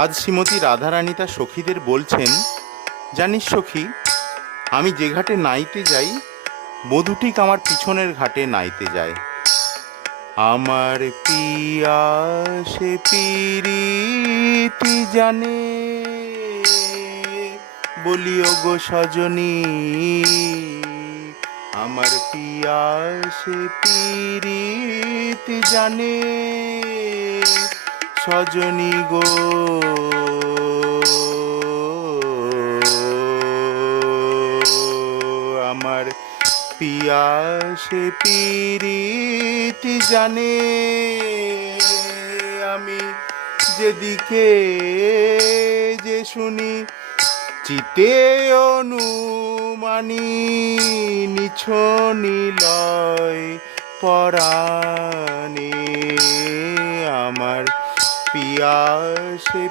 আজ শ্রীমতী রাধারানী তার সখীদের বলছেন, জানিস সখী, আমি যে ঘাটে নাইতে যাই বধূ ঠিক আমার পিছনের ঘাটে নাইতে যায়। আমার পিয়া সে পিরিতি জানে, বলিও গো সজনী, আমার পিয়া সে পিরিতি জানে, সজনী গো। আমার পিয়া সে পিরিতি জানে, আমি যেদিকে যে শুনি চিতে অনুমানী, নিছনি লয় পরাণে, আমার পিয়া সে